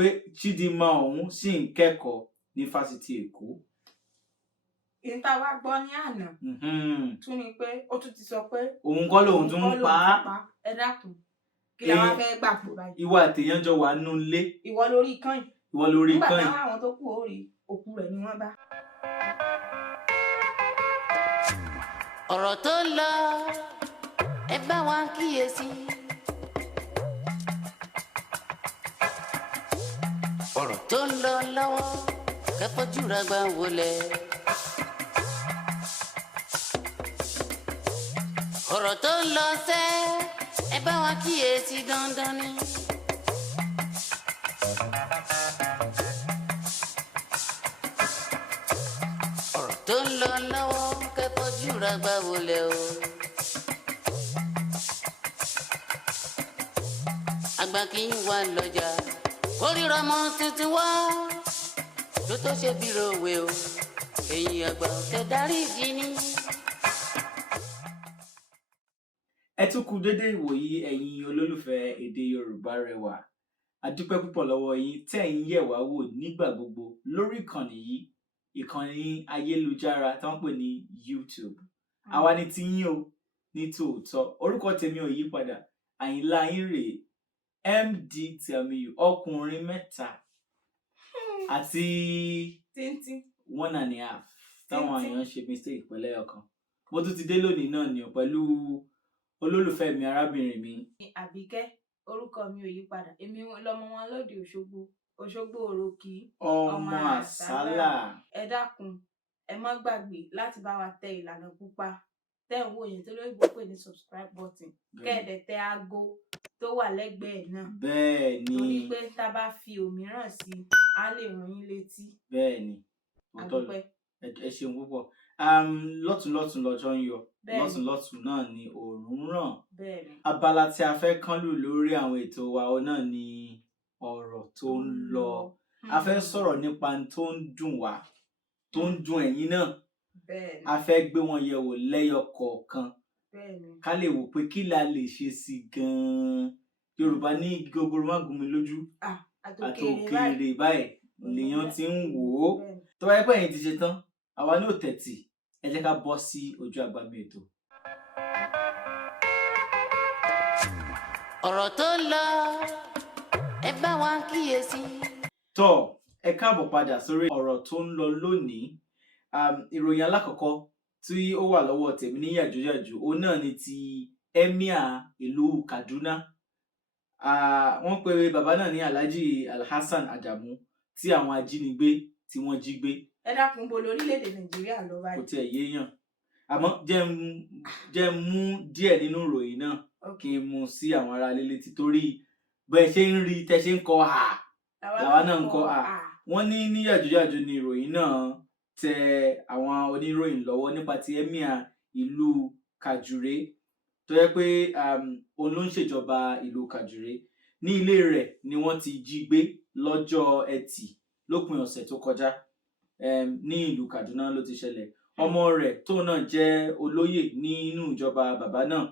pé Chidinma ọ̀hún sì ń kẹ́kọ̀ọ́ ní fásitì Èkó. ìta wa gbọ́ ní àná tún ni pé ó tún ti sọ pé òun kọ́ lòun tún ń pa á. ẹ dákun kí la wá fẹ́ gbà pò báyìí. ìwọ àtèèyàn jọ wà nínú ilé. ìwọ lórí kàn. nígbà táwọn àwọn tó kù ó rí òkú rẹ̀ ni wọ́n bá. ọ̀rọ̀ tó ń lọ ẹ bá wa kíyèsí. ọ̀rọ̀ tó ń lọ lọ́wọ́ kẹfọ́jú ra gbà wọlé. ọ̀rọ̀ tó ń lọ sẹ́ ẹ bá wa kíyèsí dandan ni. ọ̀rọ̀ tó ń lọ lọ́wọ́ kẹfọ́jú ra gbà wọlé o. àgbà kì í wà lọ́jà kórìíra ọmọ tuntun wá tó tó ṣe bí ròwe o èyí àgbà ọ̀tẹ̀ darí ìdí ni. ẹ tún kú dédé ìwòyí ẹ̀yin olólùfẹ́ èdè Yorùbá Rẹwà. A dúpẹ́ púpọ̀ lọ́wọ́ yín tẹ́ ń yẹ̀ wá wò nígbà gbogbo lórí ìkànnì yìí, ìkànnì ayélujára tó ń pè ní YouTube. Àwa ni ti yín o ní tòótọ́. Orúkọ tèmi ò yí padà, Àyìnlá yín rèé, MD Tìàmíyù, ọkùnrin mẹ́ta àti tíntín 1.5 táwọn èèyàn ṣe mistake pẹ̀lẹ́ ọkàn. Mo tún ti dé lónìí náà ni pẹ̀lú olólùfẹ́ mi arábìnrin mi. Àbíkẹ́, orúkọ mi ò yí padà, èmi lọmọ wọn lóde Òṣogbo òròkì ọmọ àsálà. Ẹ dákun ẹ má gbàgbé láti bá wa tẹ ìlànà pupa tẹ́ ń wò yẹn tó lóyìnbó pè ní subscribe button, kẹ́ẹ̀dẹ̀ tẹ aago tó wà lẹ́gbẹ̀ẹ́ náà. Bẹ́ẹ̀ ni. Torí pé tá a bá fi òmíràn sí i á lè rán yín létí. Bẹ́ẹ̀ ni. Àdúpẹ́. Ẹ ṣeun púpọ̀. Lọ́tùnlọ́tùn lọ́jọ́ ń yọ, lọ́tùnlọ́tùn náà ni òòrùn ràn. Abala tí a fẹ́ kánlù lórí àwọn ètò wa náà ni ọ̀rọ̀ tó ń lọ. A fẹ́ sọ̀rọ̀ nípa tó ń dùn wá, tó ń dùn ẹ̀yin náà. A fẹ́ gbé wọn yẹ̀wò lẹ́yọ kọ̀ọ̀kan ká lè wò pé kí la lè ṣe sí gan-an. Yorùbá ní gogoro má gún mi lójú, àtòkèrè báyìí lèèyàn ti ń wò ó. Tó bá yẹ pé ẹ̀yin ti ṣe tán, àwa ní òtẹ̀tì, ẹ jẹ́ ká bọ́ sí ojú àgbàmì ètò. ọ̀rọ̀ tó ń lọ ẹ bá wa kíyèsí. Tọ́ ẹ káàbọ̀ padà sórí ọ̀rọ̀ tó ń lọ lónìí. Ìròyìn alákọ̀ọ́kọ́ tí ó wà lọ́wọ́ tèmi ní yàjóyàjó òun náà ni ti Emir ìlú Kaduna. Wọ́n pe bàbá náà ní Alhaji Alhassan Adamu tí àwọn ajínigbé tí wọ́n jí gbé. Ẹ dákun bo lórílẹ̀‐èdè Nàìjíríà lọ báyìí. Kò tiẹ̀ yéèyàn, àmọ́ jẹ́ ń mú díẹ̀ nínú ìròyìn náà kí n mú sí àwọn ará ilé létí torí bẹ́ẹ̀ ṣe ń rí tẹ́ ṣe ń kọ làwa náà ń kọ wọ́n ní yàjóyàjó ni ìròyìn náà tẹ àwọn oníròyìn lọ́wọ́ nípa ti Emir ìlú Kajure tó yẹ pé òun ló ń ṣèjọba ìlú Kajure. Ní ilé rẹ̀ ni wọ́n ti jí gbé lọ́jọ́ Ẹtì lópin ọ̀sẹ̀ tó kọjá. Ní ìlú Kaduna ló ti ṣẹlẹ̀. Ọmọ rẹ̀ tó náà jẹ́ olóyè nínú ìjọba bàbá náà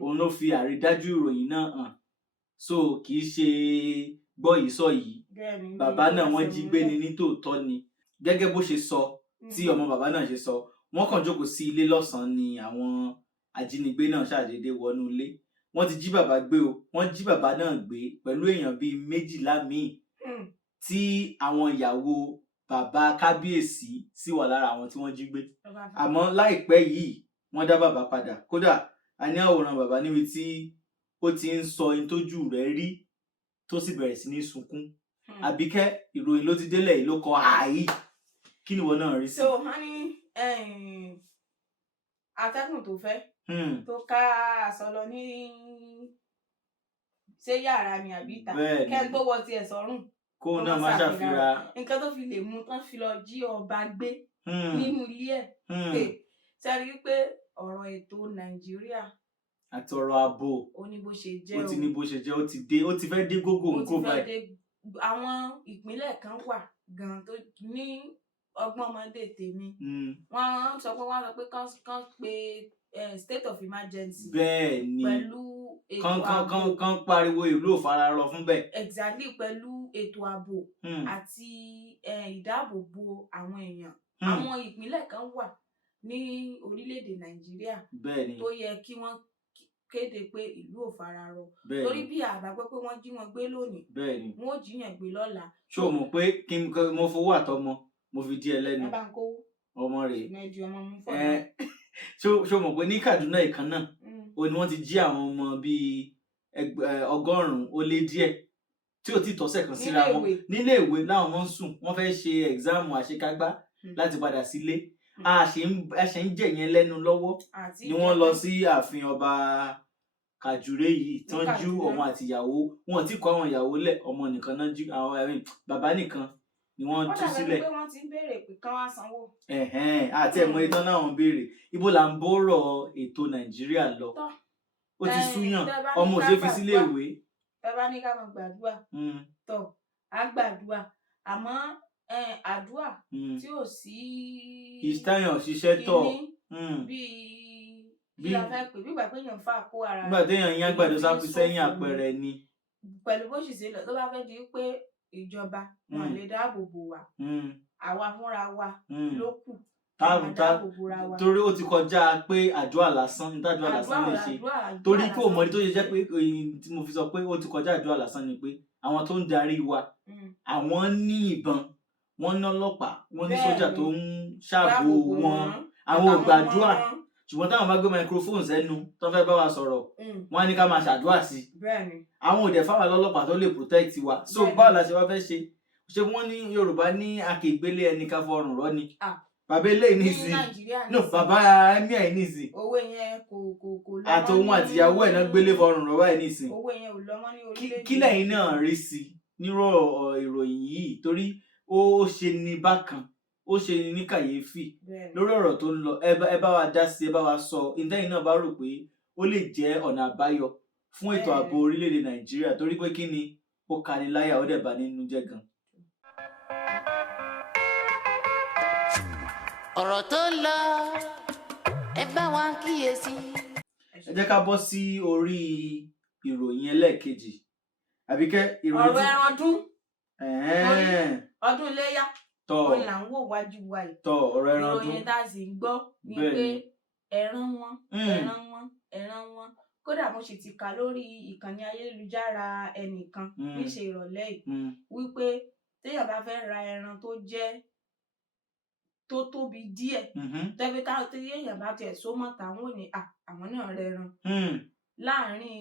òun ló fi àrídájú ìròyìn náà hàn. So kì í ṣe gbọ́ yìí sọ yìí, bàbá náà wọ́n jí gbé ni ní tòótọ́ ni. Gẹ́gẹ́ bó ṣe sọ, tí ọmọ bàbá náà ṣe sọ, wọ́n kàn jókòó sí ilé lọ́sàn-án ni àwọn ajínigbé náà ṣàdédé wọnú ilé. Wọ́n ti jí bàbá gbé o, wọ́n jí bàbá náà gbé pẹ̀lú èèyàn bíi 12 míì tí àwọn ìyàwó bàbá kábíyèsí sì wà lára àwọn tí wọ́n jí gbé. Àmọ́ láìpẹ́ yìí wọ́n dá bàbá padà. Kódà a ní àwòrán bàbá níbi tí ó ti ń sọ ohun tójú rẹ̀ rí tó sì bẹ̀rẹ̀ sí ní sunkún. Àbíkẹ́, ìròyìn ló ti délẹ̀ yìí ló kọ ààyè. Kí ni ìwọ náà rí sí? So wọ́n ní atẹ́gùn tó fẹ́ tó ká aṣọ lọ ní ṣé yàrá ni àbí ìta kẹ́ tó wọ tiẹ̀ sọ́rùn kó náà má ṣàfihàn nǹkan tó fi lè mú tán fi lọ jí ọba gbé nínú ilé ẹ̀. Ṣé a rí i pé ọ̀rọ̀ ètò Nàìjíríà àti ọ̀rọ̀ ààbò ó ní bó ṣe jẹ́ ó ti ní bó ṣe jẹ́ ó ti fẹ́ dé gógó nǹkó báyìí. Àwọn ìpínlẹ̀ kan wà gan tó ní ọgbọ́n ọmọdé tèmi wọ́n sọ pé kán pe state of emergency. bẹ́ẹ̀ ni pẹ̀lú ètò ààbò kan pariwo ìlú ò fararọ fún bẹ́ẹ̀. exactly pẹ̀lú ètò ààbò àti ìdáàbòbò àwọn èèyàn. Àwọn ìpínlẹ̀ kan wà ní orílẹ̀-èdè Nàìjíríà tó yẹ kí wọ́n kéde pé ìlú ò fararọ torí bí àbágbọ́ pé wọ́n jí wọn gbé lónìí wọ́n ò jíyàn gbé lọ́la. ṣé o mọ̀ pé kí mo fowó àtọmọ mo fi dí ẹ lẹ́nu ọmọ rẹ̀ ṣé o mọ̀ pé ní Kaduna ìkan náà o ni wọ́n ti jí àwọn ọmọ bíi 100 ó lé díẹ̀ tí ò tí tọ́sẹ̀ kan síra wọn nílé ìwé láwọn ọmọ ń sùn wọ́n fẹ́ ṣe ẹ̀gzáàmù àṣekágbá láti padà sílé a ṣe ń jẹ yẹn lẹ́nu lọ́wọ́ ni wọ́n lọ sí ààfin ọba Kàjúré yìí tí wọ́n jú ọmọ àti ìyàwó wọn ti kó àwọn ìyàwó lẹ̀ ọmọ nìkan náà jú àwọn bàbá nìkan ni wọ́n tú sílẹ̀. wọ́n dàbí pé wọ́n ti ń béèrè pé kán wá sanwó. àti ẹ̀mọ́ ìtàn náà ń béèrè ibo là ń bọ́rọ̀ ètò Nàìjíríà lọ ó ti súyàn ọmọ òṣèlú fi sílé ìwé. bàbá ní ká máa gbàdúrà tó a gbàdúrà àmọ́ àdúrà tí ò sí ìstáyàn ṣiṣẹ́ tọ̀ bí la fẹ́ pè bí ìgbà pé èèyàn fà kó ara rẹ̀. nígbà téèyàn yín àgbàdo sáfù sẹ́yìn àpẹẹrẹ ni. pẹ̀lú bó ṣì ṣe lọ tó bá fẹ́ di pé ìjọba wọn lè dáàbò bò wá àwa fúnra wa ló kù torí ó ti kọjá pé àdúrà lásán ní tàdúrà lásán lè ṣe torí pé òmòdí tó ṣe jẹ́ pé tí mo fi sọ pé ó ti kọjá àdúrà lásán ni pé àwọn tó ń darí wa àwọn ní ìbọn wọ́n ní ọlọ́pàá wọ́n ní sójà tó ń ṣààbò wọn àwọn ò gbàdúrà ṣùgbọ́n táwọn bá gbé microphone sẹ́nu tó fẹ́ bá wa sọ̀rọ̀ wọ́n á ní ká máa ṣàdúrà sí i àwọn òdẹ fáwọn ọlọ́pàá tó lè protect wa so báwo la ṣe wá fẹ́ ṣe wọ́n ní Yorùbá ní akègbélé ẹni ká fọrùn rọ́ ni bàbá eléyìí nìsín no bàbá ẹmí ẹ̀ nìsín owó yẹn kò lọ àtòun àtìyàwó ẹ̀ náà gbélé fọrùn rọ́ báyìí nìsín owó yẹn ò lọ mọ́ ní orílẹ̀-èdè. kí lẹ́yìn náà rí sí nírọ̀ ìròyìn yìí torí ó ṣe ní bákan ó ṣe ní kàyéfì lórí ọ̀rọ̀ tó ń lọ ẹ bá wa dá sí ẹ bá wa sọ ìdẹ́yìn náà bá rò pé ó lè jẹ́ ọ̀nà àbáyọ fún ètò ààbò orílẹ̀-èdè Nàìjíríà torí pé kí ni ó kani láyà ó dẹ̀ bà nínú jẹ́ gan. ọ̀rọ̀ tó lọ ẹ bá wa kíyèsí. ẹ jẹ́ ká bọ́ sí orí ìròyìn ẹlẹ́ẹ̀kejì Àbíkẹ́ ìròyìn ọ̀rọ̀ ẹran ọdún iléyá ó là ń wò wájú wa yìí ọ̀rọ̀ ẹran ọdún ìròyìn tá a sì ń gbọ́ ni pé ẹran wọn kódà mo sì ti kà lórí ìkànnì ayélujára ẹnìkan níṣe ìrọ̀lẹ́ yìí wípé téèyàn bá fẹ́ ra ẹran tó jẹ́ tó tóbi díẹ̀ tẹ́bí téèyàn bá tiẹ̀ só mọ́ táwọn ò ní àwọn náà rẹran láàárín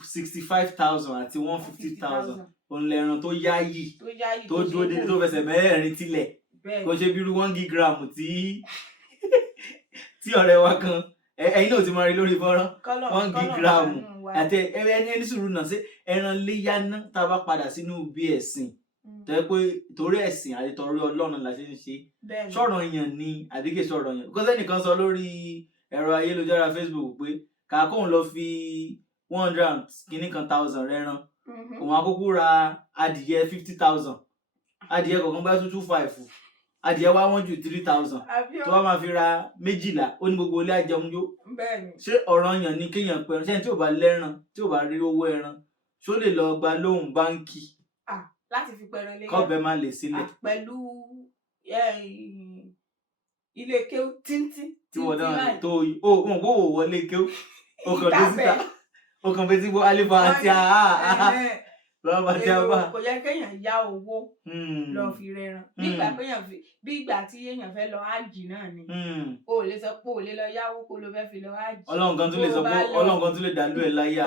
65,000 àti 150,000 òun lẹran tó yáyì tó dúró dédé tó fẹsẹ̀ mẹ́rin tilẹ̀ kò ṣe bírú 1 gígram tí ọ̀rẹ́ wa kan ẹ̀yin náà ti máa rí lórí fọ́nrán 1 gígram àti ẹni sùúrù náà ṣe ẹran léyà náà tá a bá padà sínú bí ẹ̀sìn tẹ́ pé torí ẹ̀sìn àti torí Ọlọ́run la ṣe ń ṣe sọ̀rọ̀ yẹn ni àdíkè sọ̀rọ̀ yẹn kó sẹ́nìkan sọ lórí ẹ̀rọ ayélujára Facebook pé kàkóhùn lọ fi 100 kìíní kan thousand rẹran òun àkókò ra adìyẹ 50,000 adìyẹ kọ̀ọ̀kan bá 225 adìyẹ wá wọ́n ju 3,000 tó wá máa fi ra 12 ó ní gbogbo ilé ajẹun yó ṣé ọ̀rọ̀ yàn ní kéèyàn pẹ̀rọ ṣé tí ò bá lẹ́ran tí ò bá rí owó ẹran ṣó lè lọ gba lóhùn báńkì láti fi pẹ̀rọ ilé kọ́bẹ máa lè sílẹ̀ pẹ̀lú ilé kéwú tíntín tí wọ́n dáhùn tó wọn kò wọlé kéwú ọkàn tó síta ọkàn bẹ tí bó alifa àti lọ́wọ́ bá jẹ́ ọba. kò yẹ kéèyàn yá owó lọ fi rẹran bí ìgbà tí èèyàn fẹ́ lọ ájì náà ni o lè sọ pé o lè lọ yáwó kó ló fẹ́ fi lọ ájì. Ọlọ́run kan tún lè sọ pé Ọlọ́run kan tún lè dàlú ẹ̀ láyà.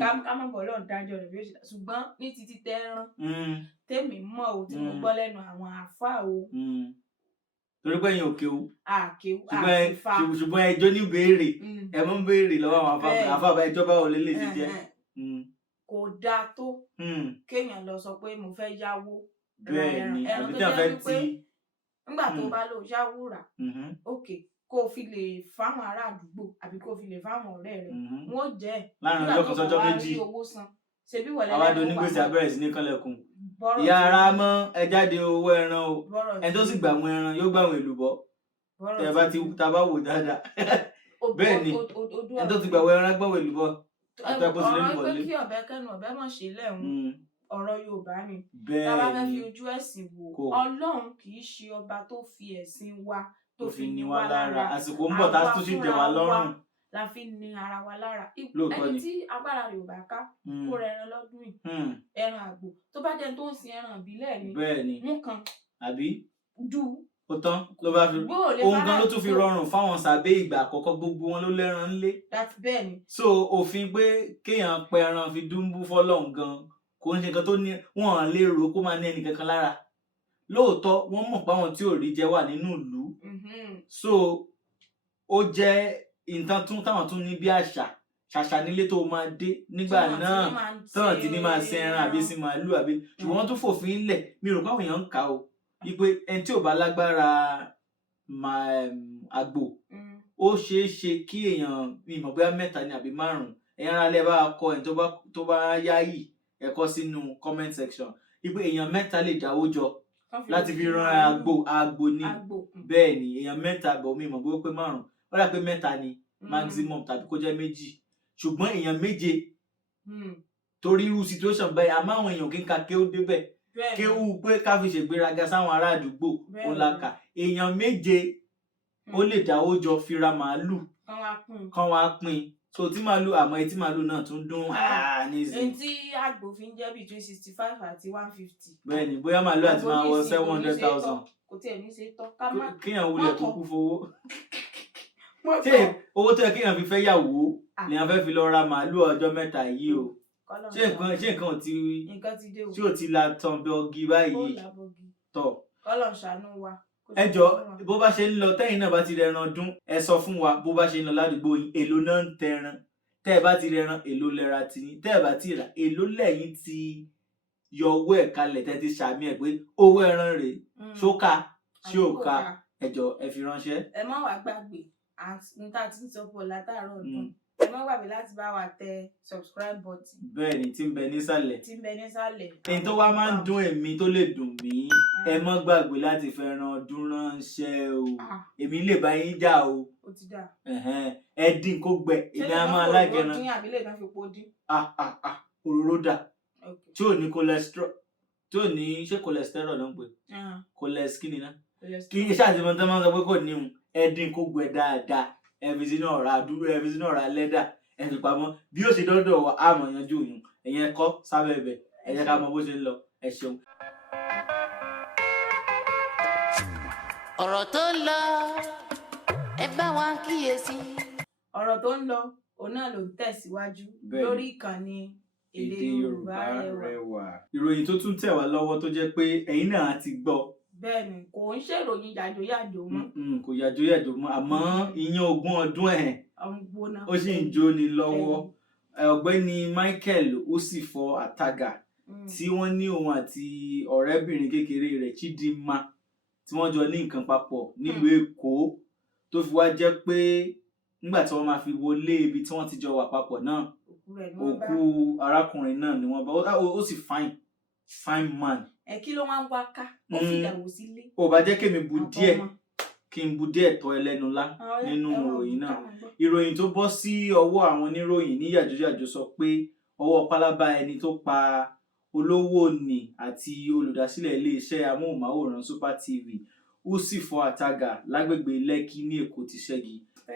ká má bọ̀ Ọlọ́run dájọ́ rẹ̀ bí ó ṣe dá ṣùgbọ́n ní títí tẹ́rán tèmi mọ̀ o tí mo gbọ́ lẹ́nu àwọn àáfàá o. torí pé ẹ̀yin ò kéwú àtìfà ṣùgbọ́n ẹjọ́ ní béèrè ẹ mọ́ ń béèrè lọ́wọ́ àwọn àfàbà ẹjọ́ báwo lè lè ti jẹ́. kò dáa tó kéèyàn lọ sọ pé mo fẹ́ yáwó bẹ́ẹ̀ni àbí tí a fẹ́ ti nígbà tó bá lọ yáwó rà ókè kó o fi lè fáwọn ará àdúgbò àbí kó o fi lè fáwọn ọ̀rẹ́ rẹ̀ wọ́n jẹ́ láàrin ọjọ́ kan sọ́jọ́ méjì ṣebí wọlé àwọn àdó onígbèsè abẹ́rẹ́ sí ní kánlẹ̀kùn ìyá ara mọ́ ẹ jáde owó ẹran o ẹni tó sì gbà wọn ẹran yóò gbà wọn èlùbọ́ tẹ bá ti ta bá wò dáadáa bẹ́ẹ̀ ni ẹni tó ti gbàwé ẹran gbọ́wé lùbọ́ ọ̀rọ̀ pé kí ọ̀bẹ kẹ́nu ọ̀bẹ mọ̀ ṣe lẹ́hùn ọ̀rọ̀ Yorùbá ni tá a bá fẹ́ fi ojú ẹ̀sìn wò Ọlọ́run kì í ṣe ọba tó fi ẹ̀sìn wa tó fi ní wa lára àsìkò ń bọ̀ tá a tún ṣì jẹ wá lọ́rùn la fi ní ara wa lára ẹni tí agbára rẹ̀ ò bá ká kó rẹ ẹran lọ́dún yìí ẹran àgbò tó bá jẹ́ tó ń sin ẹran ìbílẹ̀ ni bẹ́ẹ̀ ni mú kan àbí ju ó tán ló bá fi ohun gan ló tún fi rọrùn fáwọn sàbẹ ìgbà àkọ́kọ́ gbogbo wọn ló lẹ́ran ńlé bẹ́ẹ̀ ni so òfin pé kéèyàn pẹ ẹran fi dúnbú fọ́lọ́run gan kò ń ṣe nǹkan tó ní wọn lè rò kó máa ní ẹnì kankan lára lóòótọ́ wọ́n mọ̀ pé àwọn tí ò rí jẹ wà nínú ìlú so ó jẹ́ nǹkan tún táwọn tún ní bí ṣàṣà nílé tó máa dé nígbà náà tán tí ní máa sin ẹran àbí sin màálù àbí ṣùgbọ́n wọ́n tún fòfin lẹ̀ mi rò pé àwọn èèyàn ń kà ó wípé ẹni tí ò bá lágbára àgbò ó ṣeé ṣe kí èèyàn ìmọ̀ bóyá 3 ni àbí 5 ẹ̀yàn ara lẹ́ bá kọ ẹni tó bá yáyì ẹ̀kọ́ sínú comment section wípé èèyàn 3 lè dáwó jọ láti fi ran àgbò ní bẹ́ẹ̀ ni èèyàn 3 bọ̀ mi ìmọ̀ bóyá pé 5 ó dà pé 3 ni maximum tàbí kó jẹ́ 2 ṣùgbọ́n èèyàn 7 torí irú situation bẹ́ẹ̀ àmọ́ àwọn èèyàn kí n ka kéwú débẹ̀ kéwú pé ká fi ṣègbéraga sáwọn ará àdúgbò ó láka èèyàn 7 ó lè dáwó jọ fi ra màálù kán wá pín so tí màálù àmọ́ etí màálù náà tún dún nísìnyí. ẹni tí àgbò fi ń jẹ́ between 65 àti 150. bẹ́ẹ̀ ni bóyá màálù àti máa wọ 700,000. kò tiẹ̀ ní ṣe tán ká má. kéèyàn wulẹ̀ kúkú fowó. ṣé owó tó yẹ kéèyàn fi fẹ́ yàwó lèèyàn fẹ́ fi lọ ra màálù ọjọ́ 3 yìí o ṣé nǹkan tí ò ti la tán bí ọgí báyìí tọ̀. kọ́lọ̀ ṣàánú wa. ẹ jọ bó bá ṣe ń lọ tẹ́yìn náà bá ti rẹran ọdún ẹ sọ fún wa bó bá ṣe ń lọ ládùúgbò yín èlò náà ń tẹran tẹ́ ẹ bá ti rẹran èlò lẹ́ra tiyín tẹ́ ẹ bá ti rà èlò lẹ́yìn ti yọ owó ẹ̀ kalẹ̀ tẹ́ ti ṣàmì ẹ̀ pé owó ẹran rèé ṣókà ṣókà ẹ jọ ẹ fi ránṣẹ́. ẹ má wàá gbàgbé níta tí ń sọ pọ̀ látàárọ̀ ọdún ẹ má gbàgbé láti bá wa tẹ subscribe button. bẹ́ẹ̀ ni tí ń bẹ nísàlẹ̀. èyí tó wá máa ń dùn èmi tó lè dùn mí ẹ má gbàgbé láti fẹ́ràn ọdún ránṣẹ́ o èmi lè bá yín jà o. ó ti dà. ẹ dín kó gbẹ èmi á máa lágẹran. ṣé lè fi àbílẹ̀ kan fi po dín. òróró dà tí ò ní cholesterol tí ò ní ṣé cholesterol ló ń pè cholesterol ni náà kí iṣẹ́ àti ìmọ̀ tó máa ń sọ pé kò ní un ẹ dín kó gbẹ dáadáa ẹ fi sínú ọ̀rá dúró ẹ fi sínú ọ̀rá lẹ́dà ẹ fi pamọ́ bí ó ṣe dọ́dọ̀ wa á mọ̀ yanjú òyìn ẹ̀yẹn ẹ̀kọ́ sábẹ́ ibẹ̀ ẹ jẹ́ ká mọ bó ṣe ń lọ ẹ ṣeun. ọ̀rọ̀ tó ń lọ ẹ bá wa kíyèsí. ọ̀rọ̀ tó ń lọ òun náà ló ń tẹ̀síwájú lórí ìkànnì Èdè Yorùbá Rẹwà. ìròyìn tó tún tẹ̀ wá lọ́wọ́ tó jẹ́ pé ẹ̀yin náà ti gbọ́. bẹ́ẹ̀ni kò ń ṣèròyìn yàjòyàjò mọ́. kò yàjòyàjò mọ́ àmọ́ ìyẹn 20 ọdún ẹ̀ ó sì ń jóni lọ́wọ́. ọ̀gbẹ́ni Michael Osifo Ataga tí wọ́n ní òun àti ọ̀rẹ́bìnrin kékeré rẹ̀ Chidinma tí wọ́n jọ ní nǹkan papọ̀ nílùú Èkó tó fi wá jẹ́ pé nígbà tí wọ́n máa fi wọlé ibi tí wọ́n ti jọ wà papọ̀ náà òkú arákùnrin náà ni wọ́n bá ó sì fine man. Kí ló wá ń wá ká ó fi ìyàwó sílé. ò bá jẹ́ kémi bu díẹ̀ kí n bu díẹ̀ tọ́ ẹlẹ́nu lá nínú ìròyìn náà. ìròyìn tó bọ́ sí ọwọ́ àwọn oníròyìn ní yàjóyàjó sọ pé ọwọ́ pálábá ẹni tó pa olówó ni àti olùdásílẹ̀ iléeṣẹ́ amóhùnmáwòrán Super TV Osifo Ataga lágbègbè Lẹ́kì ní Èkó ti ṣẹ́gi.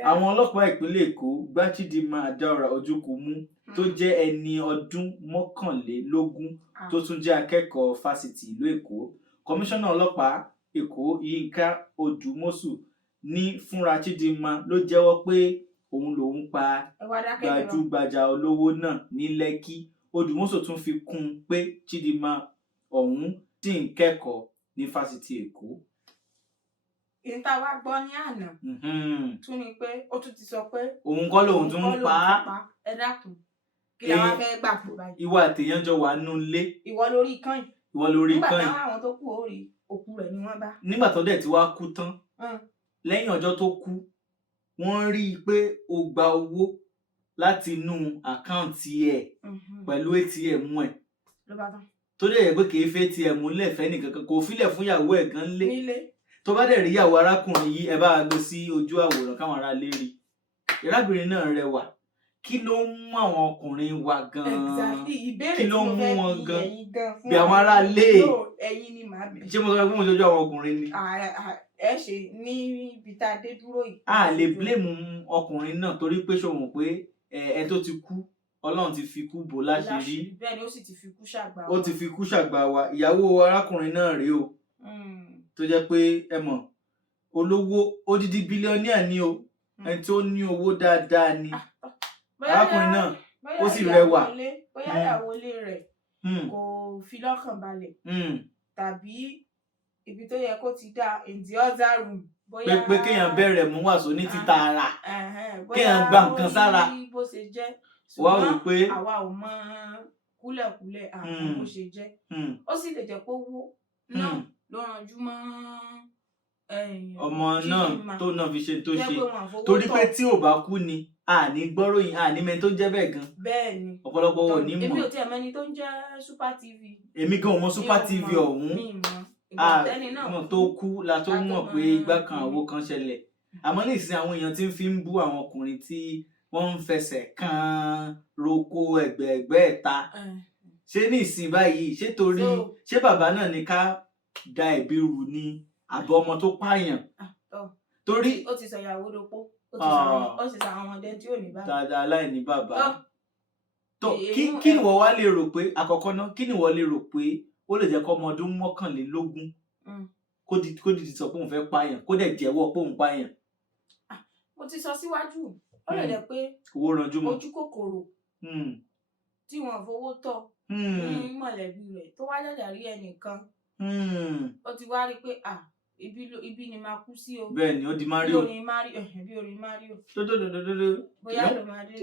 àwọn ọlọ́pàá ìpínlẹ̀ Èkó gbá Chidinma Adaora Ojukwu mú tó jẹ́ ẹni ọdún 21 tó tún jẹ́ akẹ́kọ̀ọ́ fásitì ìlú Èkó. Kọmíṣánná ọlọ́pàá Èkó Yínká Odùmọ̀ṣù ní fúnra Chidinma ló jẹ́wọ́ pé òun lòun pa gbajúgbajà olówó náà ní Lẹ́kì. Odùmọ̀ṣù tún fi kún un pé Chidinma ọ̀hún sì ń kẹ́kọ̀ọ́ ní fásitì Èkó. ìta wa gbọ́ ní àná tún ni pé ó tún ti sọ pé òun kọ́ lòun tún ń pa á. ẹ dákun kí la wá fẹ́ gbà pò báyìí. ìwà àtẹ̀yàn jọ wà nínú ilé. ìwọ lórí kàn. nígbà táwọn àwọn tó kù ó rí òkú rẹ̀ ni wọ́n bá. nígbà tó dẹ̀ ti wá kú tán lẹ́yìn ọjọ́ tó kú wọ́n rí i pé ó gba owó láti inú àkáǹtì ẹ̀ pẹ̀lú ATM ẹ̀ tó dẹ̀ yẹ pé kì í fẹ́ ATM lẹ́fẹ̀ẹ́ nìkankan kò fílẹ̀ fún ìyàwó ẹ̀ gan lé tó bá dẹ̀ rí ìyàwó arákùnrin yìí ẹ bá gbé sí ojú àwòrán káwọn ará lè rí arábìnrin náà rẹwà kí ló ń mú àwọn ọkùnrin wa gan-an kí ló ń mú wọn gan bí àwọn aráalé ẹ̀yin ni màá bẹ̀. ṣé mo sọ pé mo ṣojú àwọn ọkùnrin ni. ẹ ṣe ní ibi tá a dé dúró yìí. a lè blame ọkùnrin náà torí pé ṣòwò pé ẹ tó ti kú Ọlọ́run ti fi kú bò láṣìírí. bẹ́ẹ̀ ni ó sì ti fi kú ṣàgbà wa. ó ti fi kú ṣàgbà wa ìyàwó arákùnrin náà rèé o tó jẹ́ pé ẹ mọ̀ olówó odidi bílíọ̀nìà ni o ẹni tó ní owó dáadáa ni arákùnrin náà ó sì rẹwà. bóyá ìyàwó ilé rẹ̀ kò fi lọ́kàn balẹ̀ tàbí ibi tó yẹ kó ti dá in the other room. pé kéèyàn bẹ̀rẹ̀ mú wàsó ní títa ara kéèyàn gba nǹkan sára bó ṣe jẹ́ wá wò pé àwa ò mọ kúlẹ̀kúlẹ̀ àwọn bó ṣe jẹ́ ó sì lè jẹ́ pé owó náà ló ranjú mọ́ ọmọ náà tó náà fi ṣe tó ṣe torí pé tí ò bá kú ni àní gbọ́ròyìn àní mẹ́ni tó ń jẹ́ bẹ́ẹ̀ gan. bẹ́ẹ̀ni ọ̀pọ̀lọpọ̀ ò ní mọ̀. èmi ò tiẹ̀ mẹ́ni tó ń jẹ́ Super TV. èmi gan ò mọ Super TV ọ̀hún àmọ́ tó kú la tó mọ̀ pé igbá kan àwo kan ṣẹlẹ̀ àmọ́ nísìnyí àwọn èèyàn ti fi ń bú àwọn ọkùnrin tí wọ́n ń fẹsẹ̀ kan roko ẹ̀gbẹ̀ẹ̀gbẹ́ ẹ̀ta ṣé nísìnyí báyìí ṣé torí ṣé bàbá náà ní ká da ẹ̀bi rù ni àbọ̀ ọmọ tó pààyàn torí ó ti sọ ìyàwó dopó ó ti sọ àwọn ọmọdé tí ò ní bàbá dáadáa aláìní bàbá tó kí ni wọ́n wá lè rò pé àkọ́kọ́ náà kí ni wọ́n lè rò pé ó lè jẹ́ kó ọmọ ọdún 21 kó dìde sọ pé òun fẹ́ pààyàn kó dẹ̀ jẹ́wọ́ pé òun pààyàn. mo ti sọ síwájú ó lè jẹ́ pé owó ranjú mọ́ ojú kòkòrò tí wọ́n fowó tọ́ ní mọ̀lẹ́bí rẹ̀ tó wá jàjà rí ẹnìkan ó ti wá rí pé ibi ni máa kú sí o. bẹ́ẹ̀ ni ó di Mario bí orin Mario dododododo bóyá ló máa dé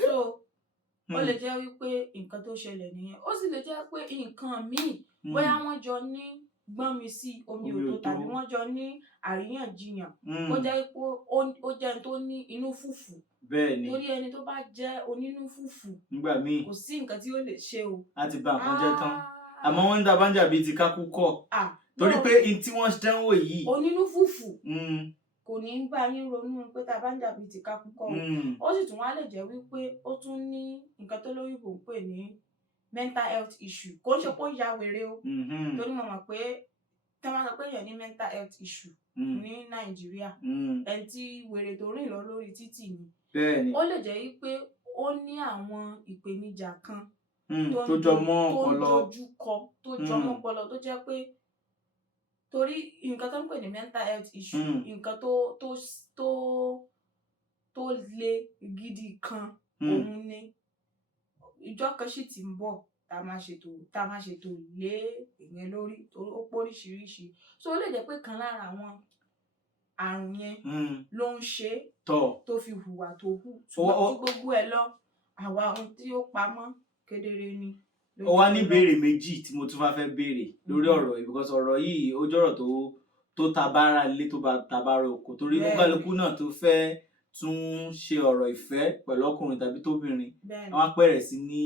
so ó lè jẹ́ wípé nǹkan tó ṣẹlẹ̀ nìyẹn ó sì lè jẹ́ pé nǹkan míì bóyá wọ́n jọ ní gbọ́n mi sí omi òtó tàbí wọ́n jọ ní àríyànjiyàn ó jẹ́ pé ó jẹ́ ẹni tó ní inú fùfù. bẹ́ẹ̀ ni torí ẹni tó bá jẹ́ onínú fùfù nígbà míì kò sí nǹkan tí ó lè ṣe o. a ti bà nǹkan jẹ́ tán àmọ́ wọ́n ń da báńjà bíi ti kákú kọ̀ torí pé tí wọ́n dánwò yìí onínú fùfù kò ní gbà yín ronú pé tá a bá ń dàbí ti kákú kọ̀ ó sì tún wá lè jẹ́ wípé ó tún ní nǹkan tó lóyìnbó ń pè ní mental health issue kò ń ṣe pé ó ya wèrè o torí mo mọ̀ pé tí wọ́n sọ pé èèyàn ní mental health issue ní Nàìjíríà ẹni tí wèrè tó rìn lọ lórí títì ni ó lè jẹ́ wípé ó ní àwọn ìpèníjà kan tó jọ mọ́ ọpọlọ tó jọ mọ́ ọpọlọ tó jẹ́ pé torí nǹkan tó ń pè ní mental health issue nǹkan tó le gidi kan òun ni ìjọ kan sì ti ń bọ̀ tá a máa ṣètò lé ìyẹn lórí ó póríṣiríṣi so ó lè jẹ́ pé kan lára àwọn àrùn yẹn ló ń ṣe tó fi hùwà tó hù ṣùgbọ́n tí gbogbo ẹ̀ lọ àwa ohun tí ó pamọ́ kedere ni. ó wá ní ìbéèrè méjì tí mo tún fẹ́ béèrè lórí ọ̀rọ̀ yìí because ọ̀rọ̀ yìí ó jọ̀rọ̀ tó tabára ilé tó bá tabára oko torí kálukú náà tó fẹ́ tún ṣe ọ̀rọ̀ ìfẹ́ pẹ̀lú ọkùnrin tàbí tóbìnrin wọ́n á bẹ̀rẹ̀ sí ní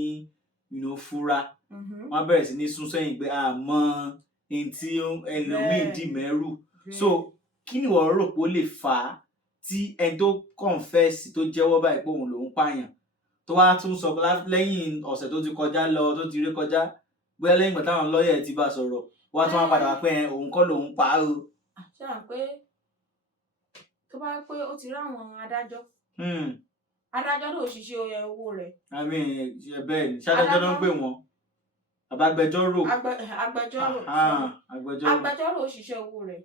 fúra wọ́n á bẹ̀rẹ̀ sí ní sún sẹ́yìn pé àmọ́ ẹni tí ẹlòmíì dì mẹ́rù so kí ni wọ́n rò pé ó lè fà á tí ẹni tó confess tó jẹ́wọ́ báyìí pé òun lòún pààyàn tó wá tún sọ lẹ́yìn ọ̀sẹ̀ tó ti kọjá lọ tó ti rí kọjá bóyá lẹ́yìn ìgbà táwọn lọ́ọ̀yà ti bá sọ̀rọ̀ wá tún wá padà wá pé òun kọ́ lòún pa á o. ṣé à ń pé tó bá pé ó ti ráwọn adájọ́ ló ṣiṣẹ́ owó rẹ̀. àmì bẹ́ẹ̀ ni ṣádájọ́ ló ń pè wọ́n agbẹjọ́rò agbẹjọ́rò ṣiṣẹ́ owó rẹ̀.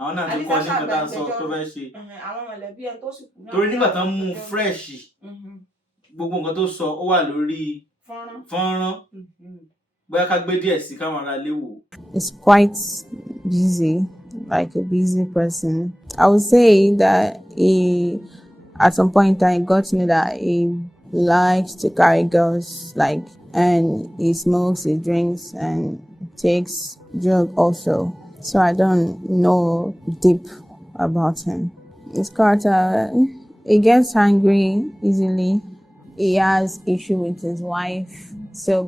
àwọn náà ti kọ́ sí nǹkan tá a sọ tó fẹ́ ṣe. àwọn mọ̀lẹ́bí ẹ̀ tó sì kú náà. torí nígbà tán mú fresh gbogbo nǹkan tó sọ ó wà lórí fọ́nrán bóyá ká gbé díẹ̀ sí káwọn ará lè wò. It's quite busy, like a busy person. I would say that at some point in time, he got to know that he likes to carry girls, and he smokes, he drinks, and takes drugs also. So I don't know deep about him. His character, he gets angry easily. He has issue with his wife,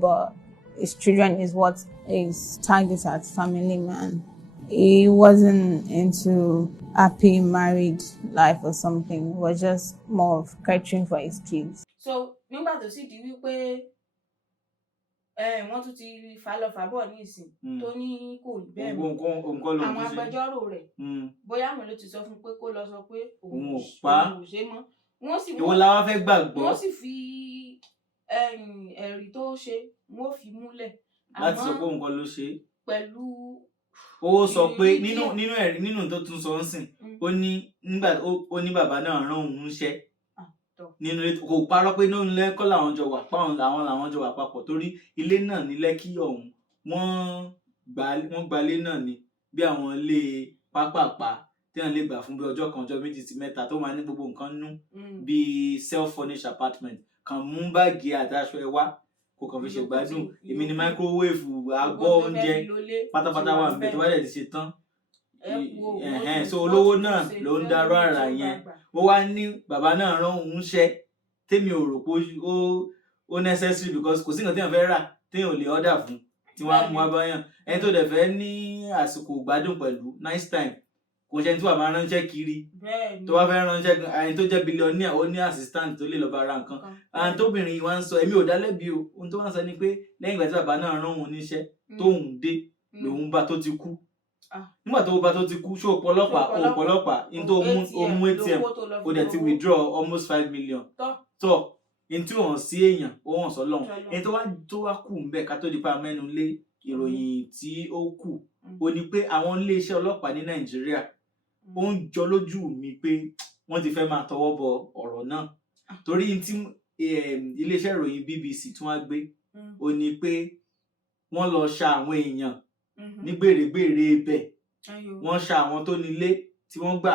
but his children is what is targeted as family man. he wasn't into happy married life or something. He was just more of catering for his kids. So nígbà tó sì di wípé wọ́n tún ti fà lọ fà bọ̀ ní ìsìn tó ní kò rí bẹ́ẹ̀ mọ́ àwọn agbẹjọ́rò rẹ̀ bóyá àwọn ló ti sọ fún pé kó lọ sọ pé òun ò ṣe mọ́ wọ́n sì ìwọ la wá fẹ́ gbàgbọ́ wọ́n sì fi ẹ̀rí tó ṣe wọ́n fi múlẹ̀ láti sọ pé òun kọ́ ló ṣe pẹ̀lú ó sọ pé nínú ẹ̀rí nínú tó tún sọ ń sìn ó ní nígbà ó ní bàbá náà rán òun ṣẹ́ nínú kò parọ́ pé nínú lẹ́kọ́ làwọn jọ wà làwọn jọ wà papọ̀ torí ilé náà ní Lẹ́kì ọ̀hún wọ́n gbalé náà ní bí àwọn ilé pápápá tí wọ́n lè gbà fún bí ọjọ́ kan ọjọ́ méjì sí mẹ́ta tó máa ní gbogbo nǹkan nú bíi self furnished apartment kan mú báàgì àtàṣọ ẹ wá kò kàn fi ṣe gbádùn èmi ní microwave àgọ́ oúnjẹ pátápátá wà níbẹ̀ tó bá dẹ̀ ti ṣe tán so olówó náà ló ń darú àrà yẹn ó wá ní bàbá náà rán òun ṣẹ́ tèmi ò rò pé ó necessary because kò sí nǹkan téèyàn fẹ́ rà téèyàn ò lè order fún tí wọ́n á mú wá báyàn ẹni tó dẹ̀ fẹ́ ní àsìkò gbádùn pẹ̀lú nice time kò ṣe ẹni tí wàá máa ránṣẹ́ kiri tó wá fẹ́ ránṣẹ́ ẹni tó jẹ́ billionaire ó ní assistant tó lè lọ bá ra nǹkan àwọn tóbìnrin wá ń sọ èmi ò dálẹ́bi o ohun tó wá ń sọ ni pé lẹ́yìn ìgbà tí bàbá náà rán òun níṣẹ́ tóun dé lòun bá tó ti kú nígbà tó bá tó ti kú ṣó ọ̀pọ̀lọpàá ní tó mú ATM ó dẹ̀ ti withdraw almost 5 million tọ́ ní tí wọ́n sí èèyàn ó hàn sọ́lọ́run ẹni tó wá kù ń bẹ̀ ká tó di pa mẹ́nu lé ìròyìn tí ó kù ó ní pé àwọn iléeṣẹ́ ọlọ́pàá ní Nàìjíríà ó ń jọ lójú mi pé wọ́n ti fẹ́ máa tọwọ́ bọ ọ̀rọ̀ náà torí tí iléeṣẹ́ ìròyìn BBC tí wọ́n gbé ó ní pé wọ́n lọ ṣa àwọn èèyàn ní gbèrègbèrè ibẹ̀ wọ́n ṣa àwọn tó nílé tí wọ́n gbà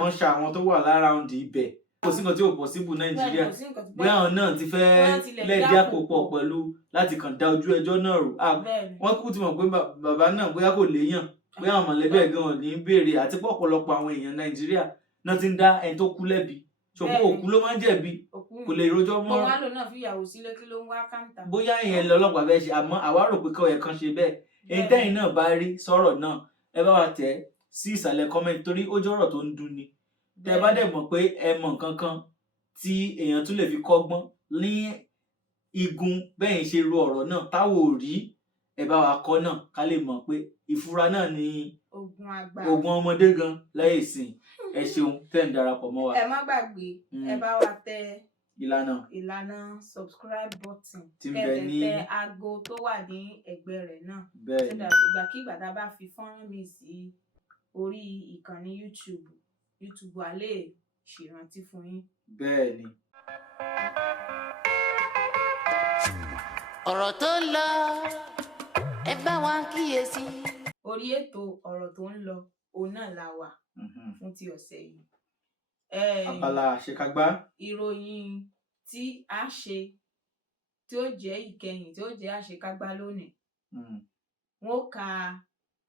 wọ́n ṣa àwọn tó wà láráùndì ibẹ̀ kò sí nǹkan tí ò possible Nàìjíríà bóyá àwọn náà ti fẹ́ lẹ́ẹ̀dí àpòpọ̀ pẹ̀lú láti kàn dá ojú ẹjọ́ náà rò wọ́n kú ti mọ̀ pé bàbá náà bóyá kò léèyàn bóyá àwọn mọ̀lẹ́bí ẹ̀ gan ní béèrè àti pọ̀ ọ̀pọ̀lọpọ̀ àwọn èèyàn Nàìjíríà náà ti ń dá ẹni tó kú lẹ́bi ṣùgbọ́n òkú ló máa ń jẹ̀bi kò lè rojọ́ mọ́ bóyá ìyẹn lọ́lọ́pàá fẹ́ ṣe àmọ́ àwa rò pé kọ́ ẹ̀ kan ṣe bẹ́ẹ̀ èyí tẹ́yìn náà bá rí sọ̀rọ̀ náà ẹ bá wa tẹ̀ sí ìsàlẹ̀ kọ́mẹ́ntì torí ó jẹ́ ọ̀rọ̀ tó ń dùn ni tẹ́ bá dẹ̀ mọ̀ pé ẹ mọ̀ nǹkan kan tí èèyàn tún lè fi kọ́gbọ́n ní igun bẹ́ẹ̀ ṣe ro ọ̀rọ̀ náà táwọn ò rí ẹ bá wa kọ́ náà ká lè mọ̀ pé ìfura náà ni ogun ọmọdé gan lẹ́yìn ìsìn ẹ ṣeun tẹ́ ń darapọ̀ mọ́ wa. ẹ má gbàgbé ẹ bá wa tẹ ìlànà subscribe button tí ń bẹ ní tẹ aago tó wà ní ẹ̀gbẹ́ rẹ̀ náà bẹ́ẹ̀ ni ìgbàkigbà tá a bá fi fọ́nrán mi sí orí ìkànnì YouTube wa lè ṣèrántí fún yín. bẹ́ẹ̀ ni. ọ̀rọ̀ tó ń lọ ẹ bá wa kíyèsí. orí ètò ọ̀rọ̀ tó ń lọ òun náà la wà fún ti ọ̀sẹ̀ yìí. abala àṣekágbá. ìròyìn tí a ṣe tí ó jẹ́ ìkẹyìn tí ó jẹ́ àṣekágbá lónìí wọn ó ka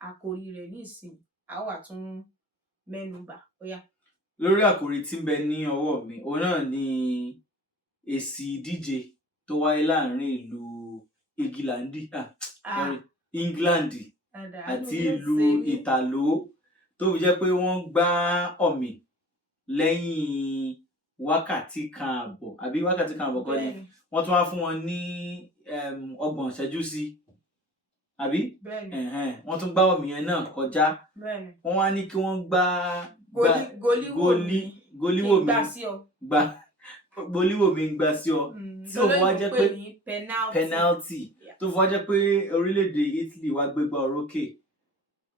àkòrí rẹ̀ nísìn a ó wá tún mẹ́nubà bóyá. lórí àkòrí tí ń bẹ ní ọwọ́ mi òun náà ni èsì ìdíje tó wáyé láàrin ìlú England àti ìlú Ìtàló tó fi jẹ́ pé wọ́n gbá ọ̀mì lẹ́yìn wákàtí kan àbọ̀ àbí wákàtí kan àbọ̀ kọ́ ni wọ́n tún wá fún wọn ní 30 ìṣẹ́jú sí àbí wọ́n tún gbá ọ̀mì yẹn náà kọjá wọ́n wá ní kí wọ́n gbá gólíwòmí gbá sí ọ tí ó wá jẹ́ pé penalty tó wá jẹ́ pé orílẹ̀-èdè Italy wá gbégbá orókè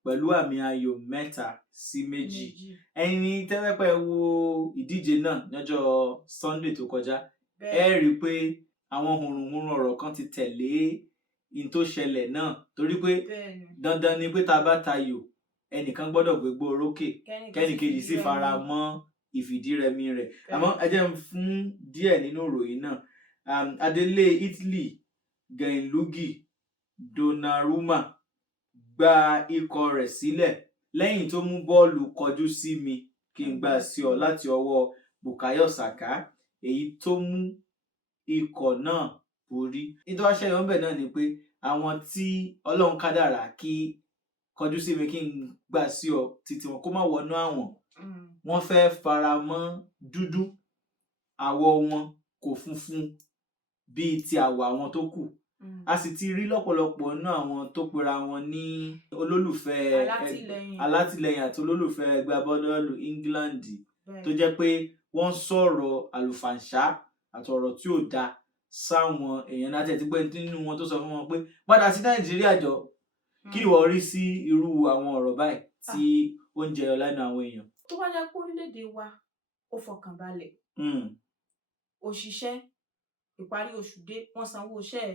pẹ̀lú àmì ayò 3-2 ẹni tẹ́wẹ́pẹ́ wo ìdíje náà lọ́jọ́ Sunday tó kọjá ẹ rí i pé àwọn hùrùnhùrùn ọ̀rọ̀ kan ti tẹ̀lé in tó ṣẹlẹ̀ náà torí pé dandan ni pé tá a bá tayò ẹnìkan gbọ́dọ̀ gbégbá orókè kẹ́nìkejì sì fara mọ́ ìfìdírẹmi rẹ̀ àmọ́ ẹ jẹ́ n fún díẹ̀ nínú ìròyìn náà adelé Italy Gianluigi Donnarumma gba ikọ̀ rẹ̀ sílẹ̀ lẹ́yìn tó mú bọ́ọ̀lù kọjú sí mi kí n gbà sí ọ láti ọwọ́ Bukayo Saka èyí tó mú ikọ̀ náà borí nítorí wá ṣẹyọ ńbẹ̀ náà ni pé àwọn tí Ọlọ́run kádàrá kí kọjú sí mi kí n gbà sí ọ títí wọn kó má wọnú àwọn. Wọ́n fẹ́ fara mọ́ dúdú, àwọ̀ wọn kò funfun bíi ti àwọ̀ àwọn tó kù. A sì ti rí lọ́pọ̀lọpọ̀ nínú àwọn tó pera wọn ní olólùfẹ́ alátìlẹyìn àti olólùfẹ́ ẹgbẹ́ agbábọ́ọ̀lù England tó jẹ́ pé wọ́n sọ̀rọ̀ àlùfàǹṣá àti ọ̀rọ̀ tí ò dáa sáwọn èèyàn láti ẹ̀tí pé nínú wọn tó sọ fún wọn pé padà sí Nàìjíríà jọ. Kí ni wọ́n rí sí irú àwọn ọ̀rọ̀ báyìí tí ó ń jẹyọ lẹ́nu àwọn èèyàn? Tó bá jẹ́ pé orílẹ̀-èdè wa ó fọkàn balẹ̀, òṣìṣẹ́ ìparí oṣù dé wọ́n sanwó iṣẹ́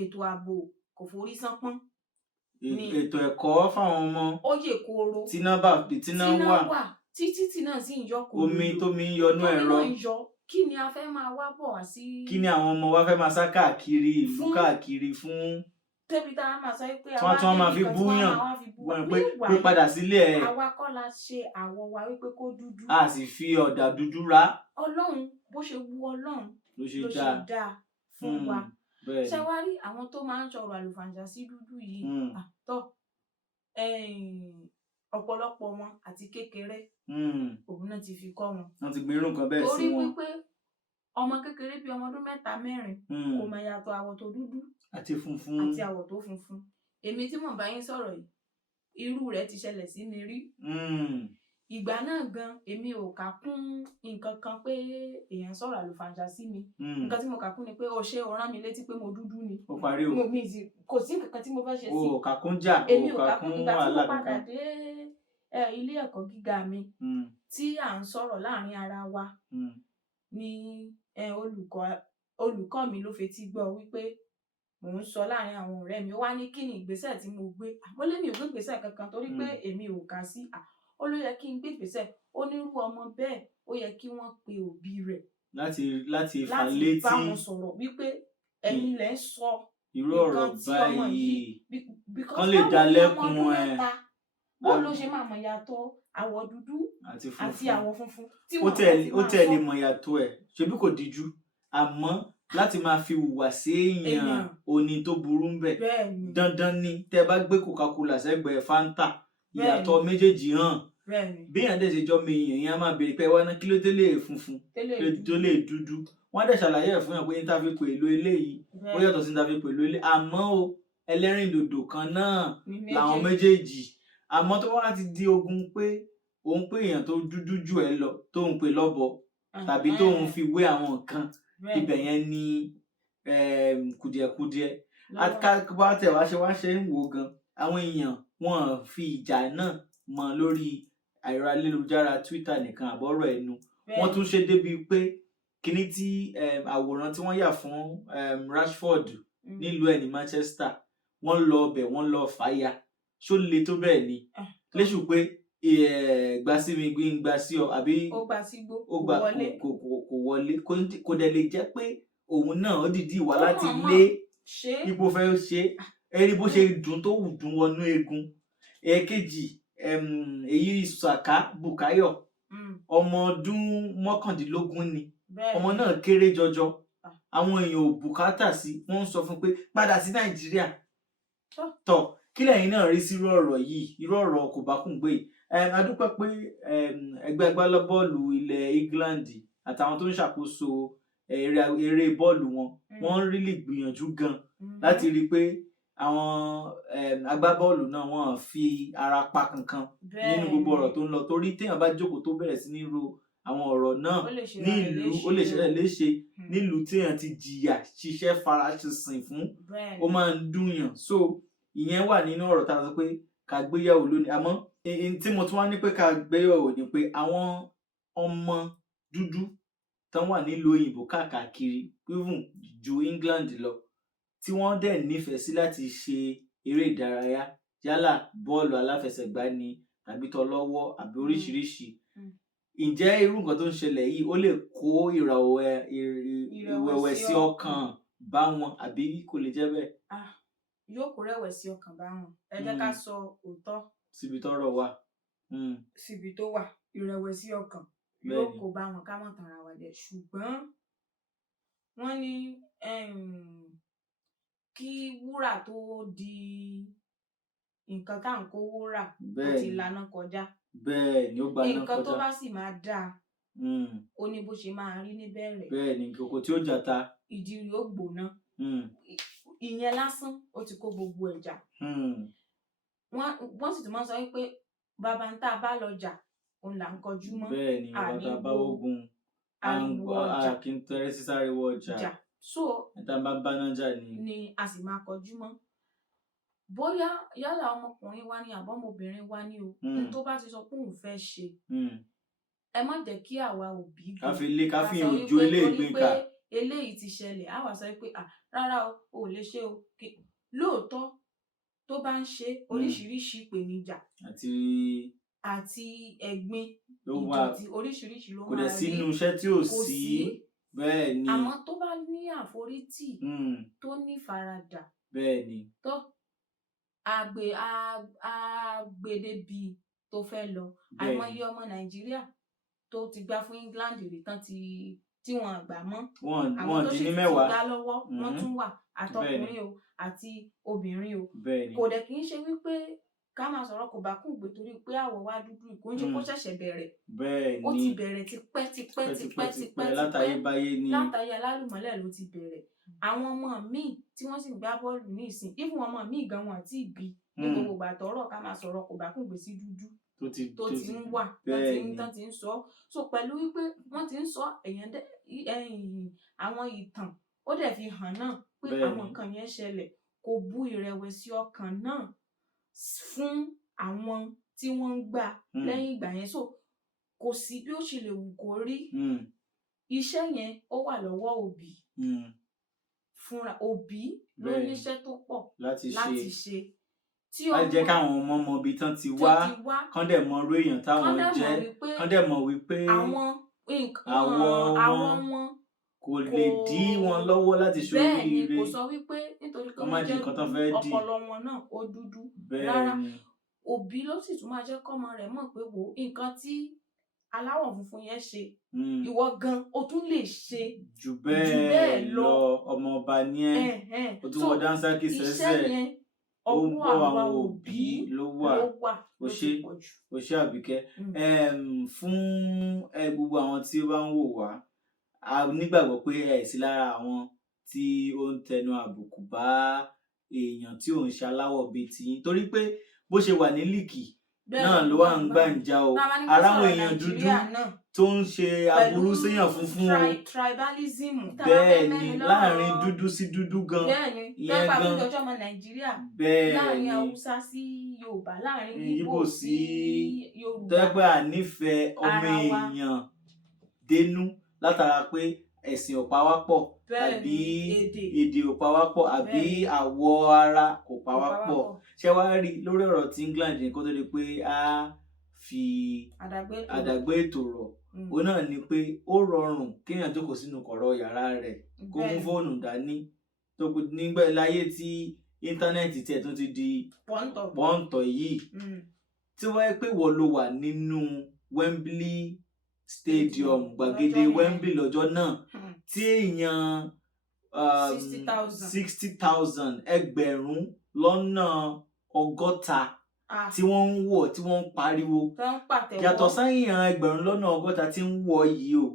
ètò ààbò kò forí sánpọ́n, ètò ẹ̀kọ́ fáwọn ọmọ ó yè kooro, tíná wà títí náà sì ń yọ kòrò, omi tómi ń yọnú ẹ̀rọ. Kí ni a fẹ́ máa wá bọ̀ wá sí? Kí ni àwọn ọmọ wa fẹ́ máa sá káàkiri ìlú káàkiri fún? Tẹ́bi tá a máa sọ pé tí wọ́n máa fi búyàn pé padà sílé ẹ̀. Àwa kọ́ la ṣe àwọ̀ wa wípé kó dúdú. A sì fi ọ̀dà dúdú rá. Ọlọ́run bó ṣe wù Ọlọ́run ló ṣe dáa fún wa. Ṣé wá rí àwọn tó máa ń sọ̀rọ̀ àlùfàǹṣá sí dúdú yìí àtọ̀ ọ̀pọ̀lọpọ̀ wọn àti kékeré òun náà ti fi kọ́ wọn. Wọ́n ti gbin irú nǹkan bẹ́ẹ̀ sí wọn. Torí wípé ọmọ kékeré bíi ọmọ ọdún 3-4 kò mọ ìyàtọ̀ àwọ̀ tó dúdú àti funfun àti àwọ̀ tó funfun. Èmi tí mò ń bá yín sọ̀rọ̀ yìí irú rẹ̀ ti ṣẹlẹ̀ sí mi rí. Ìgbà náà gan èmi ò kà kún nǹkan kan pé èèyàn sọ̀rọ̀ àlùfàǹṣá sí mi. Nǹkan tí mo kà kún ni pé o ṣe o rán mi létí pé mo dúdú ni. Ó parí o. Kò sí nǹkan tí mo fẹ́ ṣe sí. O kà kún jà, o kà kún wàhálà kankan. Ìgbà tí mo padà dé ilé ẹ̀kọ́ gíga mi tí à ń sọ̀rọ̀ láàrin ara wa ni olùkọ́ mi ló fetí gbọ́ wípé mò ń sọ láàrin àwọn ọ̀rẹ́ mi. Ó wá ní kí ni ìgbésẹ̀ tí mo gbé. Mo lé mi ò gbé ìgbésẹ̀ kankan torí pé èmi ò kà sí. Ó ló yẹ kí n gbé ìgbésẹ̀. Ó ní irú ọmọ bẹ́ẹ̀ ó yẹ kí wọ́n pe òbí rẹ̀ láti fà létí, láti bá wọn sọ̀rọ̀ wípé ẹ̀yin lẹ ń sọ irú ọ̀rọ̀ báyìí kán lè dá lẹ́kùn ẹ̀. Bó ló ṣe máa mọ̀ yàtọ̀ àwọ̀ dúdú àti àwọ̀ funfun? Ó tẹ̀ lè mọ̀ yàtọ̀ ẹ̀ ṣebí kò díjú, àmọ́ láti máa fi hùwà sí èèyàn òní tó burú ń bẹ̀. Dandan ni tẹ́ bá gbé Coca-Cola sẹ́gbẹ̀ẹ́ Fanta ìyàtọ̀ méjèèjì hàn. Bí èèyàn dẹ̀ ṣe jọ́ mi èèyàn á máa béèrè pé wá ná kí ló délé funfun kí ló lè dúdú. Wọ́n á dẹ̀ ṣàlàyé ẹ̀ fún yàn pé ní tá fi pè lo eléyìí ó yàtọ̀ sí ní tá fi pè lo eléyìí, àmọ́ o ẹlẹ́rìndòdò kan náà làwọn méjèèjì. Àmọ́ tó wá ti di ogun pé òun pé èèyàn tó dúdú jù ẹ lọ tó ń pè lọ́bọ tàbí tó ń fi wé àwọn nǹkan, ibẹ̀ yẹn ni kùdìẹ̀kudiẹ. Bá tẹ̀ wá ṣe ń wò gan, àwọn èèyàn wọn fi ìjà náà mọ lórí ẹ̀rọ ayélujára Twitter nìkan àbọ̀rọ̀ ẹnu. Wọ́n tún ṣe débi pé kíní tí àwòrán tí wọ́n yà fún Rashford nílùú ẹ̀ ní Manchester, wọ́n lọ ọbẹ̀ wọ́n lọ fàáya. Ṣó le tó bẹ́ẹ̀ ni? Léṣù pé gbà sí mi gbé gbà sí ọ àbí ó gbà sígbó kò wọlé. Kò dẹ̀ lè jẹ́ pé òun náà ó dìdí wá láti lé ipò fẹ́ ṣe ẹni bó ṣe dùn tó wù dùn wọnú eegun. Èkejì èyí Saka Bukayo ọmọ ọdún 19 ni ọmọ náà kéré jọjọ. Àwọn èèyàn ò bùkátà sí, wọ́n ń sọ fún pé padà sí Nàìjíríà. Tọ́ kí lẹ́yìn náà rí sí irú ọ̀rọ̀ yìí, irú ọ̀rọ̀ kò bá kùn gbé yìí. A dúpẹ́ pé ẹgbẹ́ agbábọ́ọ̀lù ilẹ̀ England àtàwọn tó ń ṣàkóso eré bọ́ọ̀lù wọ́n really gbìyànjú gan láti rí i pé àwọn agbábọ́ọ̀lù náà wọ́n fi ara pa kankan nínú gbogbo ọ̀rọ̀ tó ń lọ. Torí téèyàn bá jókòó tó bẹ̀rẹ̀ sí ní ro àwọn ọ̀rọ̀ náà nílùú ó lè ṣẹlẹ̀ léṣe nílùú téèyàn ti jìyà ṣiṣẹ́ faraṣinṣìn fún, ó máa ń dùnyàn. So ìyẹn wà nínú ọ̀rọ̀ tá a sọ pé ká gbéyàwó lónìí. Àmọ́ tí mo tún wá ní pé ká gbéyàwó ni pé àwọn ọmọ dúdú tán wà nílùú òyìnbó káàkiri even ju England lọ tí wọ́n dẹ̀ nífẹ̀ẹ́ sí láti ṣe eré ìdárayá yálà bọ́ọ̀lù aláfẹsẹ̀gbá ni tàbí tọlọ́wọ́ àbí oríṣiríṣi. Ǹjẹ́ irú nǹkan tó ń ṣẹlẹ̀ yìí ó lè kó ìrẹ̀wẹ̀sì ọkàn bá wọn àbí kò lè jẹ́ bẹ́ẹ̀? Yóò kó rẹ̀wẹ̀sì ọkàn bá wọn. Ẹ jẹ́ ká sọ òótọ́ síbi tọ́rọ̀ wà. Síbi tó wà ìrẹ̀wẹ̀sì ọkàn yóò kó bá wọn ká mọ̀ tanra wa jẹ. Ṣùgbọ́n wọ́n ní kí wúrà tó di nǹkan tá à ń kówó rà ó bẹ́ẹ̀ ti ni lànà kọjá. bẹ́ẹ̀ ni ó gbaná Nǹkan tó kọjá. bá sì máa dáa ó ní bó ṣe máa rí níbẹ̀rẹ̀. bẹ́ẹ̀ ni kòkò tí ó jata. Ìdí rẹ̀ ó gbóná. Ìyẹn lásán ó ti kó gbogbo ẹ̀ jà. Wọ́n sì tún máa ń sọ wípé bàbá ń tá a bá lọ jà òun là ń kọjú mọ́. bẹ́ẹ̀ ni bàbá tá a bá wógun ariwo ọjà kí n tẹrẹ sísáré wọ ọjà. So níta bá báná jà ni a sì máa kọjú mọ́. Bóyá yálà ọmọkùnrin wa ni àbọ̀mọbìnrin wa ni o ní tó bá ti sọ pé òun fẹ́ ṣe ẹ má jẹ́ kí àwa òbí ká fi òjò eléègbé ká eléyìí ti ṣẹlẹ̀ á wà sọ pé rárá o ò lè ṣe o. Lóòótọ́ tó bá ń ṣe oríṣiríṣi ìpèníjà àti ẹ̀gbin ìdọ̀tí oríṣiríṣi ló máa rí. kò dẹ̀ sínú iṣẹ́ tí ò sí. bẹ́ẹ̀ ni àmọ́ tó bá ní àforítì tó ní faradà bẹ́ẹ̀ ni tó àgbèdébí tó fẹ́ lọ. Àìmọye ọmọ Nàìjíríà tó ti gbá fún England rí tán tí wọn àgbà mọ́. Àwọn tó sì ti gbá lọ́wọ́ wọ́n tún wà àtọkùnrin o àti obìnrin o. Kò dẹ̀ kì í ṣe wípé ká máa sọ̀rọ̀ kò bá kún gbé torí pé àwọ̀ wa dúdú kò ń ṣe kó ṣẹ̀ṣẹ̀ bẹ̀rẹ̀. bẹ́ẹ̀ni ó ti bẹ̀rẹ̀ tipẹ́ látàrí alálùmọ́lẹ̀ ló ti bẹ̀rẹ̀. Àwọn ọmọ míì tí wọ́n sì gbá bọ́ọ̀lù ní ìsìn ìfún ọmọ míì gan wọn àti ìbí ní gbogbo ìgbà tọ́rọ̀ ká máa sọ̀rọ̀ kò bá kún gbé sí dúdú tó ti ń wà tán ti ń sọ. So pẹ̀lú wípé wọ́n ti ń sọ àwọn ìtàn ó dẹ̀ fi hàn náà pé àwọn nǹkan yẹn ṣẹlẹ̀ kò bú ìrẹ̀wẹ̀sì ọkàn náà fún àwọn tí wọ́n ń gbà lẹ́yìn ìgbà yẹn. So kò sí bí ó ṣe lè wù kó rí iṣẹ́ yẹn ó wà lọ́wọ́ òbí fúnra òbí ló níṣẹ́ tó pọ̀ láti ṣe. láti jẹ́ káwọn ọmọ mọ ibi tán ti wá kán dẹ̀ mọ irú èèyàn táwọn jẹ́ kán dẹ̀ mọ̀ wípé àwọn wọn kò lè dí wọn lọ́wọ́ láti ṣoríire. Bẹ́ẹ̀ ni kò sọ wípé nítorí pé wọ́n jẹ́ ọpọlọ wọn náà ó dúdú rárá. Òbí ló sì tún máa jẹ́ kọ́mọ rẹ̀ mọ̀ pé wò nǹkan tí aláwọ̀ funfun yẹn ṣe ìwọ gan o tún lè ṣe jù bẹ́ẹ̀ lọ. ọmọ ọba ni ẹ́ o tún wọ Dánsákì sẹ́sẹ̀. iṣẹ́ yẹn ọwọ́ àwa òbí ló wà ó ṣe Àbíkẹ́. fún gbogbo àwọn tí ó bá ń wò wá a nígbàgbọ́ pé ẹ̀ sí lára àwọn tí ó ń tẹnu àbùkù bá èèyàn tí ò ń ṣe aláwọ̀ bíi tiyín torí pé bó ṣe wà ní líìkì náà ló wà ń gbàǹjà o. aráwọn èèyàn dúdú tó ń ṣe aburú séèyàn funfun o. tribalism bẹ́ẹ̀ ni láàrin dúdú sí dúdú gan. ìyẹn gan bẹ́ẹ̀ ọjọ́ ọmọ Nàìjíríà láàrin Haúsá sí Yorùbá láàrin Ìgbò sí Yorùbá. tẹ́gbà nífẹ̀ẹ́ ọmọ èèyàn dénú látara pé ẹ̀sìn ò pa wá pọ̀ àbí èdè ò pa wá pọ̀ àbí àwọ̀ ara kò pa wá pọ̀. ṣé wàá rí lórí ọ̀rọ̀ tí England ní kó tó di pé a fi àdàgbé ètò rọ̀ ó náà ni pé ó rọrùn kéèyàn jókòó sínú kọ̀rọ̀ yàrá rẹ̀ kó mú fóònù dání tó nígbà láyé tí íńtánẹ́ẹ̀tì tiẹ̀ tó ti di pọ́ńtọ̀ yìí tí wọ́n yẹ pé wọ́n ló wà nínú Wembley Stadium gbàgede Wembley lọ́jọ́ náà tí èèyàn 60,000 ẹgbẹ̀rún lọ́nà 60 tí wọ́n ń wọ̀ tí wọ́n ń pariwo yàtọ̀ sáyẹn ẹgbẹ̀rún lọ́nà 60 tí ń wọ̀ yìí o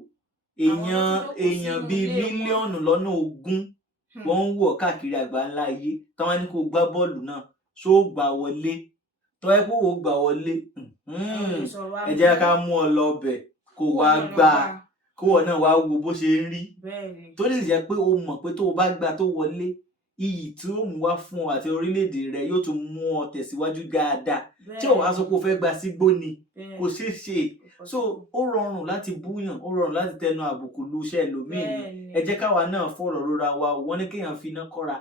èèyàn bíi mílíọ̀nù lọ́nà 20 wọ́n ń wọ̀ káàkiri àgbáńlá ayé táwọn ní kó gbá bọ́ọ̀lù náà ṣó gbà wọlé tọ́ ẹ kó wò gbà wọlé ẹ jẹ́ ká mú ọ lọ bẹ̀ kó wá gbà kó wọ́n náà wá wo bó ṣe ń rí tó lè jẹ́ pé o mọ̀ pé tó o bá gbà tó wọlé iyì tí ó mú wá fún ọ àti orílẹ̀-èdè rẹ yóò tún mú ọ tẹ̀síwájú dáadáa tí ò wá sọ pé o fẹ́ gba sígbó ni kò ṣeé ṣe so ó rọrùn láti búyàn ó rọrùn láti tẹnu àbùkù lu iṣẹ́ ẹlòmíì ni ẹ jẹ́ káwa náà fọ̀rọ̀ rora wa wọ́n ní kéèyàn fi iná kọ́ra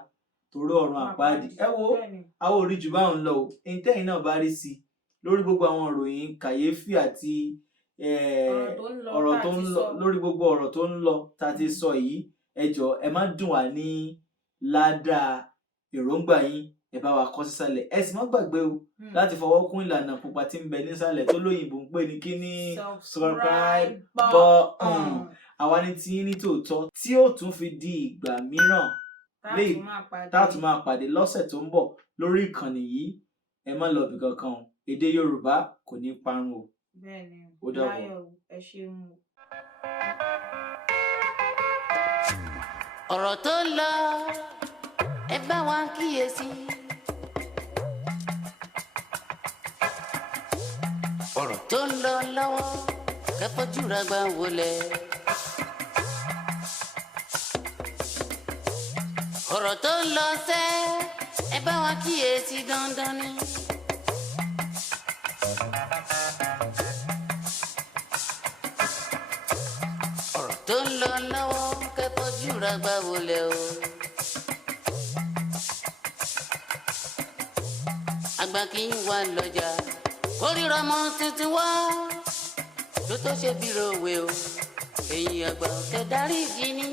torí ọ̀run àpáàdì ẹ wo àwọn orí jù báwọn lọ o ẹ̀ńtẹ́yìn náà bá rí sí lórí gbogbo àwọn ìròyìn kàyéfì àti ọ̀rọ̀ tó ń lọ lórí gbogbo ọ̀rọ̀ tó ń lọ tá a ti sọ yìí ẹ jọ̀ọ́ ẹ má dùn wá ní ládàá èròǹgbà yín ẹ bá wa kọ sísàlẹ̀ ẹ sì má gbàgbé o láti fọwọ́ kún ìlànà pupa tí ń bẹ nísàlẹ̀ tó lóyìnbó ń pè ní kíní subscribe button àwa ní tí ní tòótọ́ tí ó tún fi di ìgbà mìíràn táàtù máa pàdé lọ́sẹ̀ tó ń bọ̀ lórí ìkànnì yìí ẹ má lọ bí kankan o èdè Yorùbá kò ní parun o. bẹ́ẹ̀ni Ó dàbọ̀. láyọ̀ ẹ ṣeun o. ọ̀rọ̀ tó ń lọ ẹ bá wa kíyèsí. ọ̀rọ̀ tó ń lọ lọ́wọ́ kẹfọ́jú ra gbà wọlé. ọ̀rọ̀ tó ń lọ sẹ́ ẹ bá wa kíyèsí dandan ni. ọ̀rọ̀ tó ń lọ lọ́wọ́ kẹfọ́jú ra gbà wọlé o. àgbà kì í wà lọ́jà kórìíra ọmọ tuntun wá tó tó ṣe bí ròwe o èyí àgbà ọ̀tẹ̀ darí igi ni.